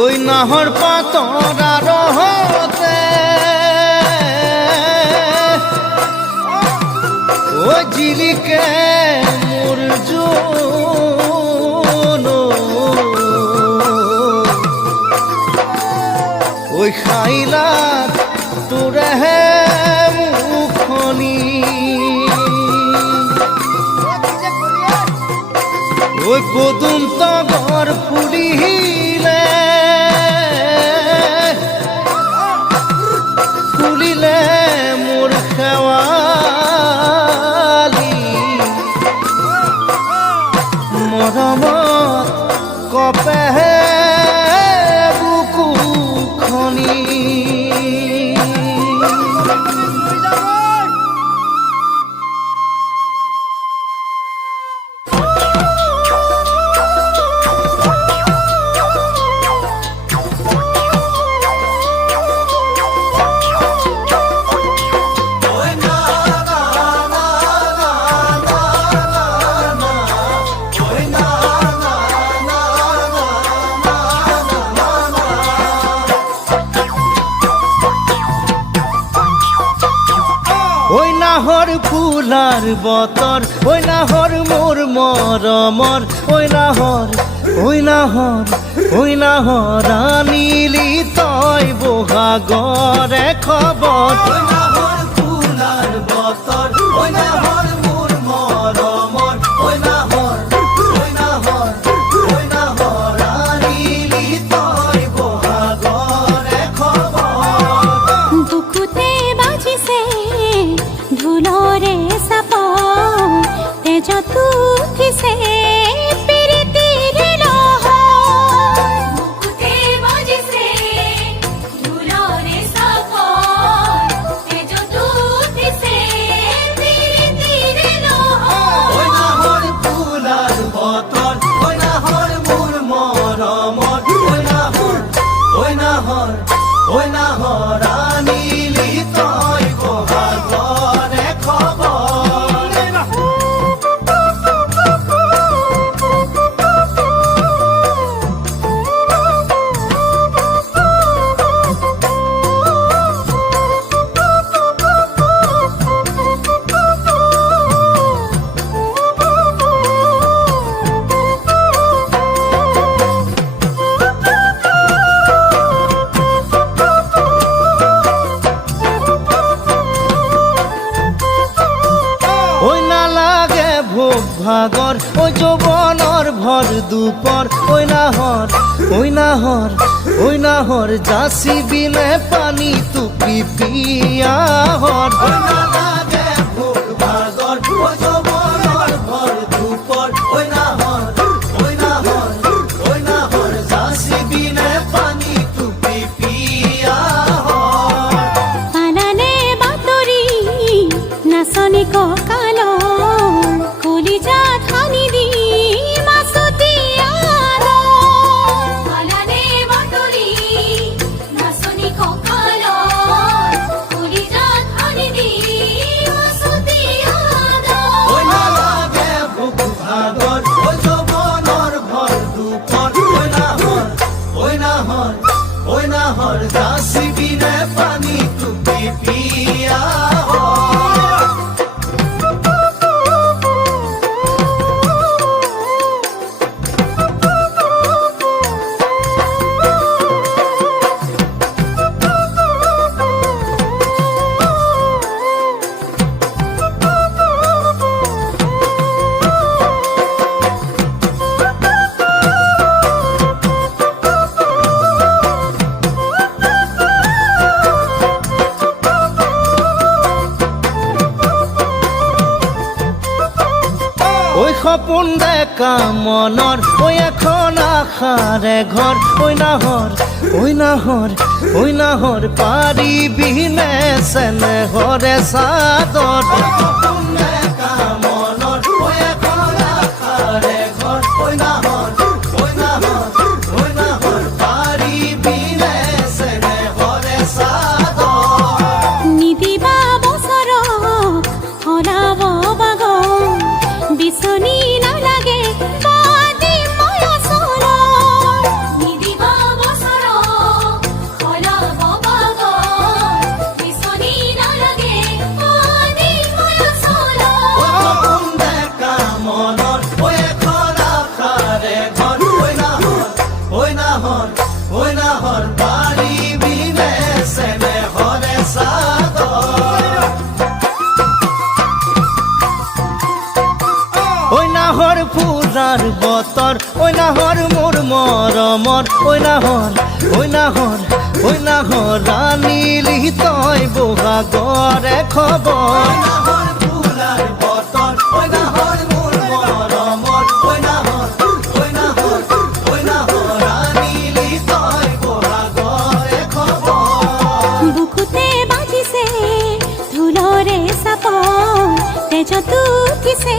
ওই নাহর পাতরা রহতে ও জিলিকে মুরজুন ওই খাইলা তোরে মুখনি ওই পদুম তগর ফুলিলে ফুলিলে মোর খেওয়ালি মরমত কপে বুকু খনি ওই নাহর ফুলার বতর ওই নাহর মোর মরমর ওই নাহর ওই নাহর ওই নাহর আনিলি তয় বহাগরে খবর ওই নাহর ফুলার বতর ওই নাহর মোর মরমর ওই নাহর ওই নাহর ওই নাহর আনিলি তয় বহাগরে খবর বুকুতে বাজিছে ধুলরে সাপ তেজ তুথিছে পিরিতির লহ বুকুতে বাজিছে ধুলরে সাপ তেজ তুথিছে পিরিতির লহ ওই নাহর ফুলার বতর ওই নাহর মোর মরমর ওই নাহর ওই নাহর ওই নাহর আনিলি তয় বহাগরে খবর ওই না লাগে ভোগ ভাগর ওই যৌবনর ভর দুপর ওই নাহর ওই নাহর ওই নাহর যাসি বিলে পানি তুপি পিয়াহর ওই না লাগে ভোগ ভাগর ওই যৌবনর ভর দুপর ওই নাহর ওই নাহর ওই নাহর যাসি বিলে পানি তুপি পিয়াহর পালানে বাতরি নাচনি ককাল কলিজা ধানি দি মাসতি আল পালানে বাতরি নাচনি ককাল কলিজা ধানি দি মাসতি আল ওই না লাগে ভোগ ভাগর ওই যৌবনর ভর দুপর ওই নাহর ওই নাহর ওই নাহর যাসি বিনে পানি তুপি পিয়াহর সপোন ডেকা মনৰ ঐ এখন আশাৰে ঘৰ ঐ নাহৰ ঐ নাহৰ ঐ নাহৰ পাৰিবিনে চেনেহৰে চাদৰ সপোন ডেকা মনৰ ঐ এখন আশাৰে ঘৰ ঐ নাহৰ ঐ নাহৰ ঐ নাহৰ পাৰিবিনে চেনেহৰে চাদৰ নিদিবা বছৰ হৰাব বাগৰ বিচনী নালাগে বাদি মই ওচৰত নিদিবা বছৰ হৰাব বাগৰ বিচনী নালাগে বাদি মই ওচৰত সপোন ডেকা মনৰ ঐ এখন আশাৰে ঘৰ ঐ নাহৰ ঐ নাহৰ ঐ নাহৰ পাৰিবিনে চেনেহৰে চাদৰ ঐ নাহৰ পূজাৰ বতৰ ঐ নাহৰ মোৰ মৰমৰ ঐ নাহৰ ঐ নাহৰ ঐ নাহৰ ৰাণীলি তই বহাগৰে খবৰ নাহৰ পূজাৰ বতৰ ঐ নাহৰ মোৰ মৰমৰ ঐ নাহৰ ঐ নাহৰ ঐ নাহৰ ৰাণীলি তই বহাগৰে খবৰ বুকুতে বাজিছে ঢোলৰে চাপৰ তেজতো উঠিছে